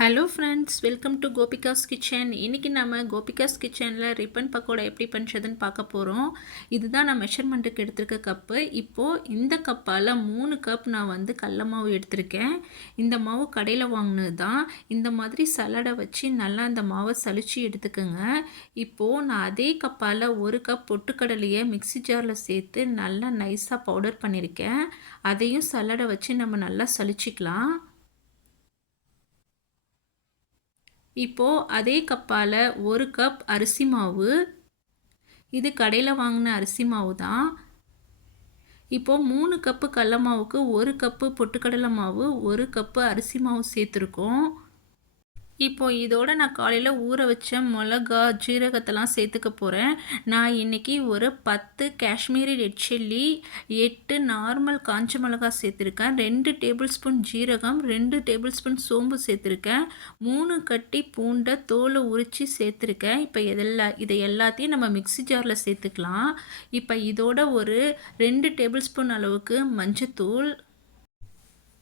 Hello friends, welcome to Gopika's kitchen. இன்றைக்கி நம்ம கோபிகாஸ் கிச்சனில் ரிப்பன் பக்கோடா எப்படி பண்ணுறதுன்னு பார்க்க போகிறோம். இதுதான் நான் மெஷர்மெண்ட்டுக்கு எடுத்திருக்க கப்பு. இப்போது இந்த கப்பால் 3 கப் நான் கடல மாவு எடுத்திருக்கேன். இந்த மாவு கடையில் வாங்கினது தான். இந்த மாதிரி சலடை வச்சு நல்லா இந்த மாவை சலிச்சு எடுத்துக்கோங்க. இப்போது நான் அதே கப்பால் 1 கப் பொட்டுக்கடலையை மிக்ஸி ஜாரில் சேர்த்து நல்லா நைஸாக பவுடர் பண்ணியிருக்கேன். அதையும் சலடை வச்சு நம்ம நல்லா சலிச்சிக்கலாம். இப்போது அதே கப்பால் 1 கப் அரிசி மாவு, இது கடையில் வாங்கின அரிசி மாவு தான். இப்போது 3 கப்பு கடல மாவுக்கு 1 கப்பு பொட்டுக்கடலை மாவு, 1 கப்பு அரிசி மாவு சேர்த்துருக்கோம். இப்போது இதோட நான் காலையில் ஊற வச்ச மிளகா, ஜீரகத்தெல்லாம் சேர்த்துக்க போகிறேன். நான் இன்றைக்கி ஒரு 10 காஷ்மீரி ரெட் சில்லி, 8 நார்மல் காஞ்ச மிளகா சேர்த்துருக்கேன், 2 டேபிள் ஸ்பூன் ஜீரகம், 2 டேபிள் ஸ்பூன் சோம்பு சேர்த்துருக்கேன், 3 கட்டி பூண்டை தோலை உரித்து சேர்த்துருக்கேன். இப்போ இதை எல்லாத்தையும் நம்ம மிக்ஸி ஜாரில் சேர்த்துக்கலாம். இப்போ இதோட ஒரு 2 டேபிள் ஸ்பூன் அளவுக்கு மஞ்சத்தூள்,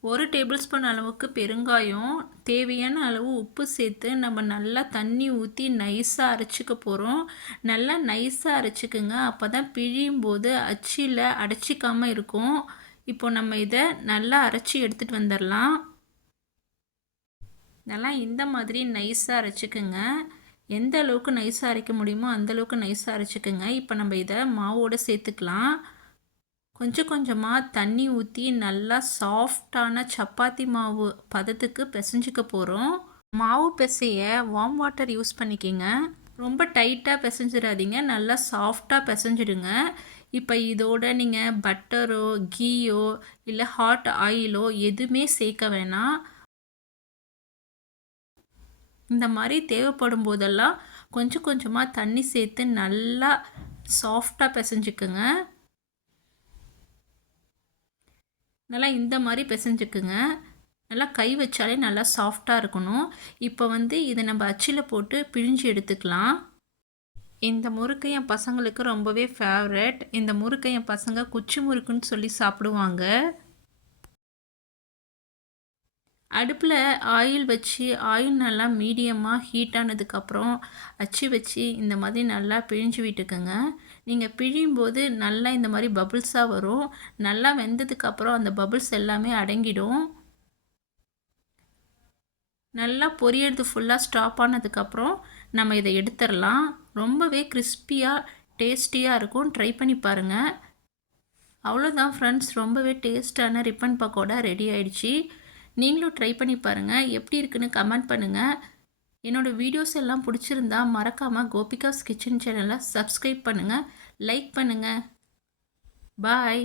1 டேபிள் ஸ்பூன் அளவுக்கு பெருங்காயம், தேவையான அளவு உப்பு சேர்த்து நம்ம நல்லா தண்ணி ஊற்றி நைஸாக அரைச்சிக்க போகிறோம். நல்லா நைஸாக அரைச்சிக்குங்க, அப்போ தான் பிழியும் போது அச்சில் அடைச்சிக்காமல் இருக்கும். இப்போ நம்ம இதை நல்லா அரைச்சி எடுத்துகிட்டு வந்துடலாம். நல்லா இந்த மாதிரி நைஸாக அரைச்சிக்குங்க. எந்த அளவுக்கு நைஸாக அரைக்க முடியுமோ அந்தளவுக்கு நைஸாக அரைச்சிக்குங்க. இப்போ நம்ம இதை மாவோடு சேர்த்துக்கலாம். கொஞ்சம் கொஞ்சமாக தண்ணி ஊற்றி நல்லா சாஃப்டான சப்பாத்தி மாவு பதத்துக்கு பிசைஞ்சிக்க போகிறோம். மாவு பிசைய வார்ம் வாட்டர் யூஸ் பண்ணிக்கிங்க. ரொம்ப டைட்டாக பிசைஞ்சிடாதீங்க, நல்லா சாஃப்டாக பிசைஞ்சிடுங்க. இப்போ இதோட நீங்கள் பட்டரோ கீயோ இல்லை ஹாட் ஆயிலோ எதுவுமே சேர்க்க வேணாம். இந்த மாதிரி தேவைப்படும் போதெல்லாம் கொஞ்சம் கொஞ்சமாக தண்ணி சேர்த்து நல்லா சாஃப்டாக பிசைஞ்சிக்குங்க. நல்லா இந்த மாதிரி பிசைஞ்சுக்குங்க. நல்லா கை வச்சாலே நல்லா சாஃப்டாக இருக்கணும். இப்போ இதை நம்ம அச்சில் போட்டு பிழிஞ்சு எடுத்துக்கலாம். இந்த முறுக்கு என் பசங்களுக்கு ரொம்பவே ஃபேவரட். இந்த முறுக்கை என் பசங்க குச்சி முறுக்குன்னு சொல்லி சாப்பிடுவாங்க. அடுப்பில் ஆயில் வச்சு ஆயில் நல்லா மீடியமாக ஹீட் ஆனதுக்கப்புறம் அச்சு வச்சு இந்த மாதிரி நல்லா பிழிஞ்சு விட்டுக்குங்க. நீங்கள் பிழியும் போது நல்லா இந்த மாதிரி பபுள்ஸாக வரும். நல்லா வெந்ததுக்கப்புறம் அந்த பபுள்ஸ் எல்லாமே அடங்கிடும். நல்லா பொரியறது ஃபுல்லாக ஸ்டாப் ஆனதுக்கப்புறம் நம்ம இதை எடுத்துடலாம். ரொம்பவே கிறிஸ்பியாக டேஸ்டியாக இருக்கும். ட்ரை பண்ணி பாருங்கள். அவ்வளோதான் ஃப்ரெண்ட்ஸ், ரொம்பவே டேஸ்டான ரிப்பன் பக்கோடா ரெடி ஆயிடுச்சு. நீங்களும் ட்ரை பண்ணி பாருங்கள். எப்படி இருக்குன்னு கமெண்ட் பண்ணுங்கள். என்னோடய வீடியோஸ் எல்லாம் பிடிச்சிருந்தா மறக்காமல் கோபிகாஸ் கிச்சன் சேனலை சப்ஸ்கிரைப் பண்ணுங்கள், லைக் பண்ணுங்கள். பாய்.